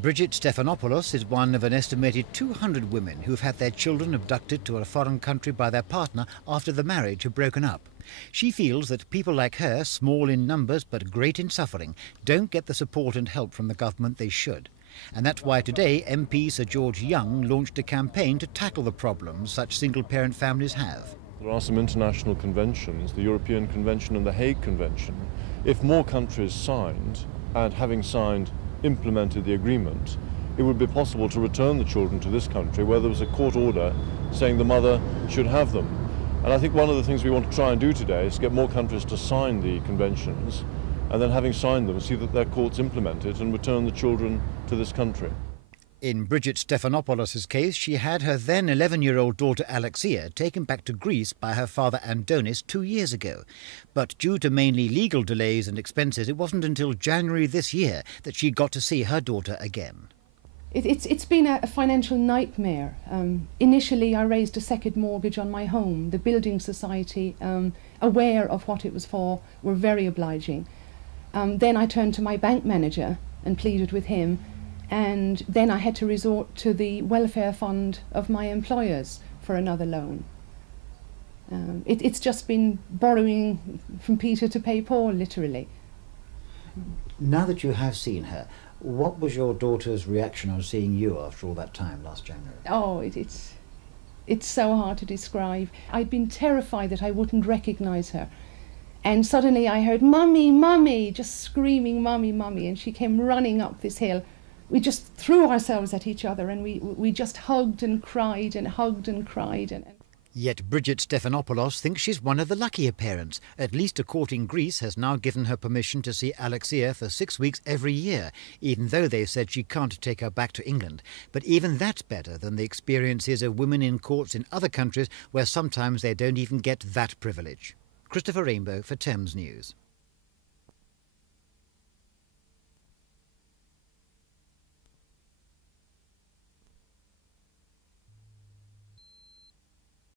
Bridget Stephanopoulos is one of an estimated 200 women who have had their children abducted to a foreign country by their partner after the marriage had broken up. She feels that people like her, small in numbers but great in suffering, don't get the support and help from the government they should. And that's why today MP Sir George Young launched a campaign to tackle the problems such single-parent families have. There are some international conventions, the European Convention and the Hague Convention. If more countries signed, and having signed, implemented the agreement, it would be possible to return the children to this country where there was a court order saying the mother should have them. And I think one of the things we want to try and do today is get more countries to sign the conventions, and then having signed them, see that their courts implement it and return the children to this country. In Bridget Stephanopoulos' case, she had her then 11-year-old daughter Alexia taken back to Greece by her father Andonis 2 years ago. But due to mainly legal delays and expenses, it wasn't until January this year that she got to see her daughter again. It's been a financial nightmare. Initially, I raised a second mortgage on my home. The building society, aware of what it was for, were very obliging. Then I turned to my bank manager and pleaded with him. And then I had to resort to the welfare fund of my employers for another loan. It's just been borrowing from Peter to pay Paul, literally. Now that you have seen her, what was your daughter's reaction on seeing you after all that time last January? Oh, it's so hard to describe. I'd been terrified that I wouldn't recognise her. And suddenly I heard, "Mummy, Mummy," just screaming, "Mummy, Mummy," and she came running up this hill. We just threw ourselves at each other and we just hugged and cried and hugged and cried. Yet Bridget Stephanopoulos thinks she's one of the luckier parents. At least a court in Greece has now given her permission to see Alexia for 6 weeks every year, even though they've said she can't take her back to England. But even that's better than the experiences of women in courts in other countries where sometimes they don't even get that privilege. Christopher Rainbow for Thames News.